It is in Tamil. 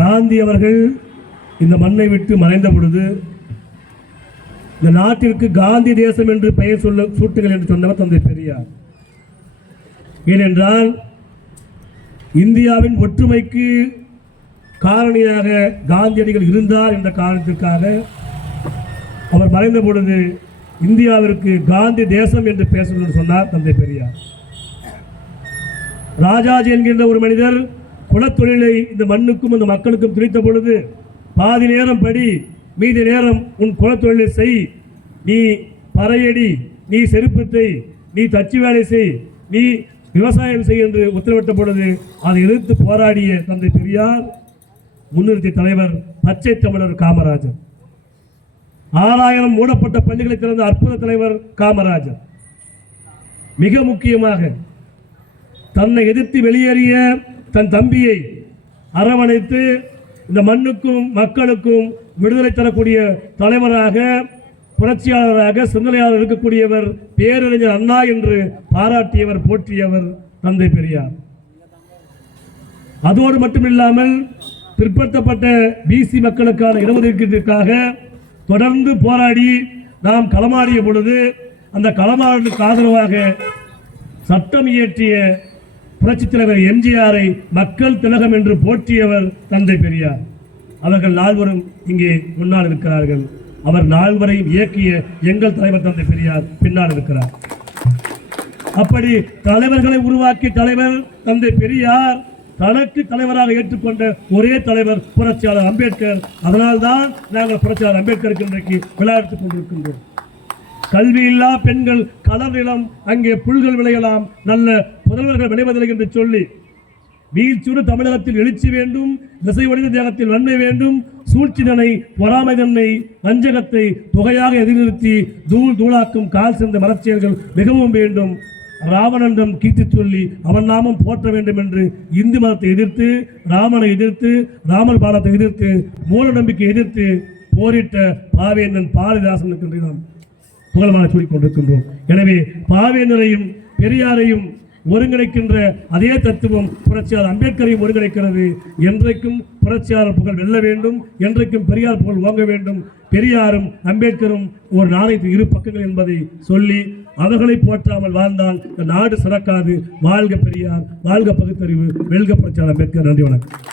காந்தி அவர்கள் இந்த மண்ணை விட்டு மறைந்த பொழுது இந்த நாட்டிற்கு காந்தி தேசம் என்று பெயர் சொல்ல சூட்டுகள் என்று சொன்னவர் தந்தை பெரியார். ஏனென்றால் இந்தியாவின் ஒற்றுமைக்கு காரணியாக காந்தியடிகள் இருந்தார் என்ற காரணத்திற்காக அவர் மறைந்த பொழுது இந்தியாவிற்கு காந்தி தேசம் என்று பேசுங்கள் சொன்னார் தந்தை பெரியார். ராஜாஜி என்கின்ற ஒரு மனிதர் குலத்தொழிலை இந்த மண்ணுக்கும் இந்த மக்களுக்கும் திணித்த பொழுது பாதி நேரம் படி மீதி நேரம் உன் குலத்தொழிலை செய். நீ பறையடி நீ செருப்பத்தை நீ தச்சு வேலை செய். நீ விவசாயம் செய் என்று உத்தரவிட்ட பொழுது அதை எதிர்த்து போராடிய தந்தை பெரியார் முன்னிறுத்திய தலைவர் பச்சை தமிழர் காமராஜர். ஆறாயிரம் மூடப்பட்ட பள்ளிகளை திறந்த அற்புத தலைவர் காமராஜர். மிக முக்கியமாக தன்னை எதிர்த்து வெளியேறிய தன் தம்பியை அரவணைத்து இந்த மண்ணுக்கும் மக்களுக்கும் விடுதலை தரக்கூடிய தலைவராக புரட்சியாளராக சிந்தனையாளர் இருக்கக்கூடியவர் பேரறிஞர் அண்ணா என்று பாராட்டியவர் போற்றியவர் தந்தை பெரியார். அதோடு மட்டுமில்லாமல் பிற்படுத்தப்பட்ட பிசி மக்களுக்கான இடஒதுக்கீட்டிற்காக தொடர்ந்து போராடி நாம் களமாடிய பொழுது அந்த களமாடலுக்கு ஆதரவாக சட்டம் இயற்றிய புரட்சித் தலைவர் எம்ஜிஆரை மக்கள் திலகம் என்று போற்றியவர் தந்தை பெரியார். அவர்கள் நால்வரும் இங்கே முன்னால் இருக்கிறார்கள். அவர் நால்வரையும் இயக்கிய எங்கள் தலைவர் தந்தை பெரியார் பின்னால் இருக்கிறார். அப்படி தலைவர்களை உருவாக்கிய தலைவர் தந்தை பெரியார் தனக்கு தலைவராக ஏற்றுக்கொண்ட ஒரே தலைவர் புரட்சியாளர் அம்பேத்கர். அதனால்தான் நாங்கள் புரட்சியாளர் அம்பேத்கருக்கு இன்றைக்கு விளையாடுத்துக் எடுத்துக் கொண்டிருக்கின்றோம். கல்வியில்லா பெண்கள் கலர் நிலம் அங்கே புல்கள் விளையலாம் நல்ல புதல்வர்கள் விளைவதில்லை என்று சொல்லி வீழ்ச்சியுறு தமிழகத்தில் எழுச்சி வேண்டும் திசை ஒளிந்த தேகத்தில் நன்மை வேண்டும் சூழ்ச்சி தன்னை பொறாமை தன்னை வஞ்சகத்தை தொகையாக எதிர்நிறுத்தி தூள் தூளாக்கும் கால் சிறந்த மரச்செயல்கள் மிகவும் வேண்டும். ராவணனிடம் கீர்த்தி சொல்லி அவன் நாமம் போற்ற வேண்டும் என்று இந்து மதத்தை எதிர்த்து ராமனை எதிர்த்து ராமர் பாலத்தை எதிர்த்து மூட நம்பிக்கை எதிர்த்து போரிட்ட பாவேந்தன் பாரதிதாசனுக்கு நாம் புகழ்மான சொல்லிக் கொண்டிருக்கின்றோம். எனவே பாவேந்தரையும் பெரியாரையும் ஒருங்கிணைக்கின்ற அதே தத்துவம் புரட்சியாளர் அம்பேத்கரையும் ஒருங்கிணைக்கிறது. என்றைக்கும் புரட்சியாளர் புகழ் வெல்ல வேண்டும். என்றைக்கும் பெரியார் புகழ் ஓங்க வேண்டும். பெரியாரும் அம்பேத்கரும் ஒரு நாளைக்கு இரு பக்கங்கள் என்பதை சொல்லி அவர்களை போற்றாமல் வாழ்ந்தால் இந்த நாடு சிறக்காது. வாழ்க பெரியார் வாழ்க பகுத்தறிவு. வெல்க புரட்சியாளர் அம்பேத்கர். நன்றி வணக்கம்.